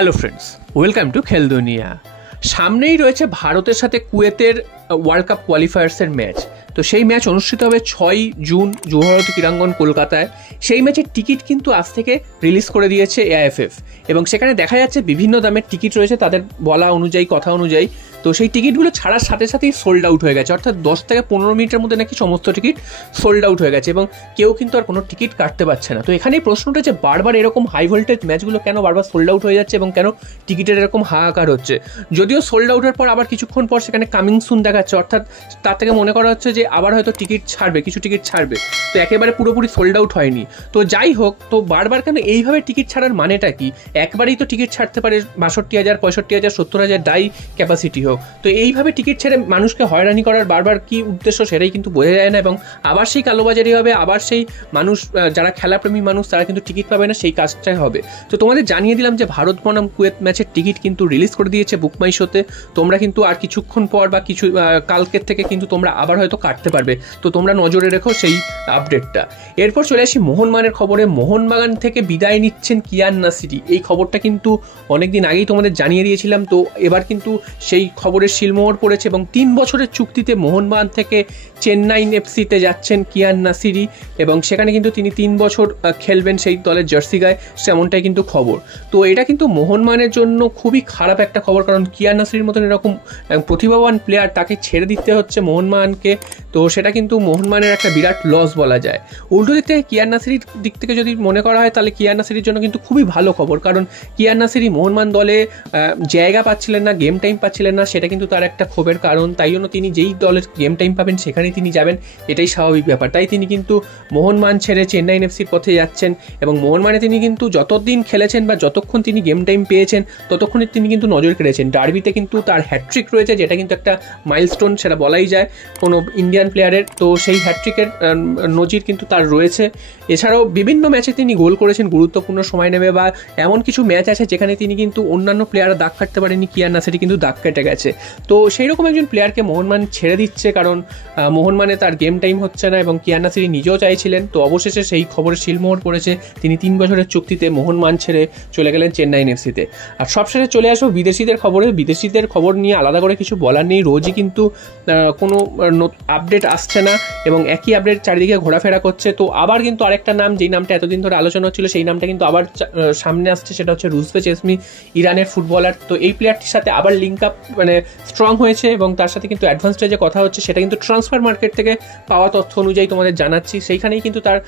Hello friends, welcome to খেল দুনিয়া। সামনেই রয়েছে ভারতের সাথে কুয়েতের ওয়ার্ল্ড কাপ কোয়ালিফায়ার্সের ম্যাচ। তো সেই ম্যাচ অনুষ্ঠিত হবে 6 জুন যুবভারতী ক্রীড়াঙ্গন কলকাতায়। সেই ম্যাচের টিকিট কিন্তু আজ থেকে রিলিজ করে দিয়েছে এআইএফএফ, এবং সেখানে দেখা যাচ্ছে বিভিন্ন দামের টিকিট রয়েছে তাদের বলা অনুযায়ী, কথা অনুযায়ী। তো সেই টিকিটগুলো ছাড়ার সাথে সাথেই সোল্ড আউট হয়ে গেছে, অর্থাৎ 10 থেকে 15 মিনিটের মধ্যে নাকি সমস্ত টিকিট সোল্ড আউট হয়ে গেছে এবং কেউ কিন্তু আর কোনো টিকিট কাটতে পারছে না। তো এখানেই প্রশ্নটা যে বারবার এরকম হাই ভোল্টেজ ম্যাচগুলো কেন বারবার সোল্ড আউট হয়ে যাচ্ছে এবং কেন টিকিটের এরকম হাহাকার হচ্ছে। যদিও সোল্ড আউটের পর আবার কিছুক্ষণ পর সেখানে কামিং সুন দেখাচ্ছে, অর্থাৎ তার থেকে মনে করা হচ্ছে যে আবার হয়তো টিকিট ছাড়বে, কিছু টিকিট ছাড়বে। তো একেবারে পুরোপুরি সোল্ড আউট হয়নি। তো যাই হোক, তো বারবার কেন এইভাবে টিকিট ছাড়ার মানেটা কি? একবারেই তো টিকিট ছাড়তে পারে 62,000, 65,000, 70,000 দাই ক্যাপাসিটি হোক। তো এইভাবে টিকিট ছেড়ে মানুষকে হয়রানি করার বারবার কি উদ্দেশ্য সেটাই কিন্তু বোঝা যায় না, এবং আবার সেই কালোবাজারি হবে, আবার সেই মানুষ যারা খেলাপ্রেমী মানুষ তারা কিন্তু টিকিট পাবে না, সেই কাজটাই হবে। তো তোমাদের জানিয়ে দিলাম যে ভারত বনাম কুয়েত ম্যাচের টিকিট কিন্তু রিলিজ করে দিয়েছে বুক মাই শোতে। তোমরা কিন্তু আর কিছুক্ষণ পর বা কিছু কালকের থেকে কিন্তু তোমরা আবার হয়তো কাটতে পারবে। তো তোমরা নজরে রেখো সেই আপডেটটা। এরপর চলে আসি মোহনবাগানের খবরে। মোহনবাগান থেকে বিদায় নিচ্ছেন কিয়ান নাসিরি। এই খবরটা কিন্তু অনেকদিন আগেই তোমাদের জানিয়ে দিয়েছিলাম। তো এবার কিন্তু সেই খবরের শিলমোহর পড়েছে এবং 3 বছরের চুক্তিতে মোহনবাগান থেকে চেন্নাই এফসিতে যাচ্ছেন কিয়ান নাসিরি, এবং সেখানে কিন্তু তিনি 3 বছর খেলবেন সেই দলের জার্সি গায়ে, সেমনটাই কিন্তু খবর। তো এটা কিন্তু মোহনবাগানের জন্য খুবই খারাপ একটা খবর, কারণ কিয়ান নাসিরির মতন এরকম প্রতিভাবান প্লেয়ার তাকে ছেড়ে দিতে হচ্ছে মোহনবাগানকে। তো সেটা কিন্তু মোহনবাগানের একটা বিরাট লস বলা যায়। উল্টো দিক থেকে কিয়ান নাসিরির দিক থেকে যদি মনে করা হয় তাহলে কিয়ান নাসিরির জন্য কিন্তু খুবই ভালো খবর, কারণ কিয়ান নাসিরি মোহনবাগান দলে জায়গা পাচ্ছিলেন না, গেম টাইম পাচ্ছিলেন না, সেটা কিন্তু তার একটা ক্ষোভের কারণ। তাই জন্য তিনি যেই দলের গেম টাইম পাবেন সেখানেই তিনি যাবেন, এটাই স্বাভাবিক ব্যাপার। তাই তিনি কিন্তু মোহনবাগান ছেড়ে চেন্নাই এফসির পথে যাচ্ছেন, এবং মোহনবাগানে তিনি কিন্তু যতদিন খেলেছেন বা যতক্ষণ তিনি গেম টাইম পেয়েছেন ততক্ষণে তিনি কিন্তু নজর কেড়েছেন। ডার্বিতে কিন্তু তার হ্যাটট্রিক রয়েছে, যেটা কিন্তু একটা মাইলস্টোন, সেটা বলাই যায় কোনো ইন্ডিয়ান প্লেয়ারের। তো সেই হ্যাটট্রিকের নজির কিন্তু তার রয়েছে। এছাড়াও বিভিন্ন ম্যাচে তিনি গোল করেছেন গুরুত্বপূর্ণ সময় নেবে, বা এমন কিছু ম্যাচ আছে যেখানে তিনি কিন্তু অন্যান্য প্লেয়াররা দাগ কাটতে পারেনি, কিয়ান নাসিরি কিন্তু দাগ কেটে গেছে। তো সেই রকম একজন প্লেয়ারকে মোহনবাগান ছেড়ে দিচ্ছে, কারণ মোহনবাগানে তার গেম টাইম হচ্ছে না, এবং কিয়ান নাসিরি নিজেও চাইছিলেন। তো অবশেষে সেই খবরের শিলমোহর পড়েছে, তিনি 3 বছরের চুক্তিতে মোহনবাগান ছেড়ে চলে গেলেন চেন্নাই এফসিতে। আর সবশেষে চলে আসবো বিদেশিদের খবরে। বিদেশিদের খবর নিয়ে আলাদা করে কিছু বলার নেই, রোজই কিন্তু কোনো আপডেট আসছে না এবং একই আপডেট চারিদিকে ঘোরাফেরা করছে। তো আবার কিন্তু আরেকটা নাম, যেই নামটা এতদিন ধরে আলোচনা হচ্ছিল, সেই নামটা কিন্তু আবার সামনে আসছে, সেটা হচ্ছে রুজবে চেসমি, ইরানের ফুটবলার। তো এই প্লেয়ারটির সাথে আবার লিঙ্ক আপ স্ট্রং হয়েছে, এবং তার সাথে কিন্তু অ্যাডভান্স স্টেজে কথা হচ্ছে, সেটা কিন্তু ট্রান্সফার মার্কেট থেকে পাওয়া তথ্য অনুযায়ী তোমাদের জানাচ্ছি। সেইখানেই কিন্তু তার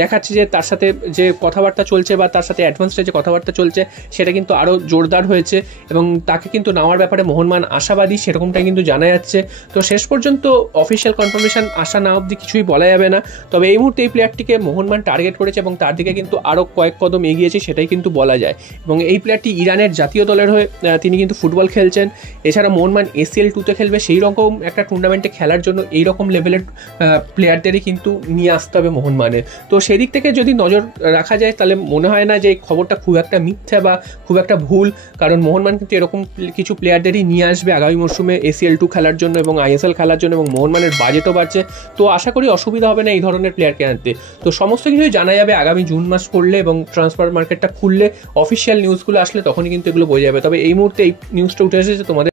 দেখাচ্ছে যে তার সাথে যে কথাবার্তা চলছে বা তার সাথে অ্যাডভান্স স্টেজে কথাবার্তা চলছে, সেটা কিন্তু আরও জোরদার হয়েছে, এবং তাকে কিন্তু নেওয়ার ব্যাপারে মোহনবাগান আশাবাদী, সেরকমটাই কিন্তু জানা যাচ্ছে। তো শেষ পর্যন্ত অফিসিয়াল কনফার্মেশন আসা না অবধি কিছুই বলা যাবে না। তবে এই মুহূর্তে এই প্লেয়ারটিকে মোহনবাগান টার্গেট করেছে এবং তার দিকে কিন্তু আরও কয়েক কদম এগিয়েছে, সেটাই কিন্তু বলা যায়। এবং এই প্লেয়ারটি ইরানের জাতীয় দলের হয়ে তিনি কিন্তু ফুটবল খেলছেন। এছাড়া মোহনবাগান ACL 2-তে খেলবে, সেই রকম একটা টুর্নামেন্টে খেলার জন্য এই রকম লেভেলের প্লেয়ারদেরই কিন্তু নিয়ে আসতে হবে মোহনবাগানে। তো সেদিক থেকে যদি নজর রাখা যায় তাহলে মনে হয় না যে এই খবরটা খুব একটা মিথ্যা বা খুব একটা ভুল, কারণ মোহনবাগান কিন্তু এরকম কিছু প্লেয়ারদেরই নিয়ে আসবে আগামী মরশুমে ACL 2 খেলার জন্য এবং ISL খেলার জন্য, এবং মোহনবাগানের বাজেটও বাড়ছে। তো আশা করি অসুবিধা হবে না এই ধরনের প্লেয়ারকে আনতে। তো সমস্ত কিছুই জানা যাবে আগামী জুন মাস পড়লে, এবং ট্রান্সফার মার্কেটটা খুললে, অফিসিয়াল নিউজগুলো আসলে তখনই কিন্তু এগুলো বোঝা যাবে। তবে এই মুহূর্তে এই নিউজটা উঠে এসেছে তোমাদের